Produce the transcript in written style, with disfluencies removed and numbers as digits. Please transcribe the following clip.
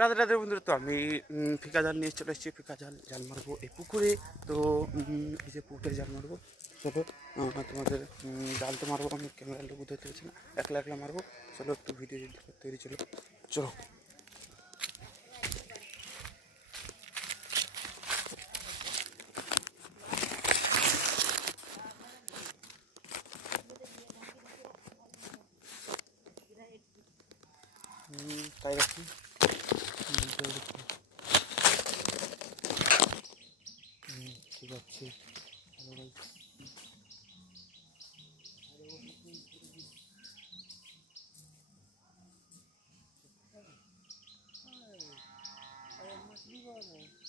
রাধে রাধে বন্ধুরা, তো আমি ফিকা জাল নিয়ে চলে এসেছি। ফিকা জাল জাল মারবো এই পুকুরে। তো এই যে পুকুরে জাল মারবো। চলো তোমাদের জাল তো মারবো, আমি ক্যামেরা লোক ধরতে পারছি না, একলা একলা মারবো। চলো একটু ভিডিও তৈরি, চলো চলো। তাই রাখি ঠিক আছে। मछली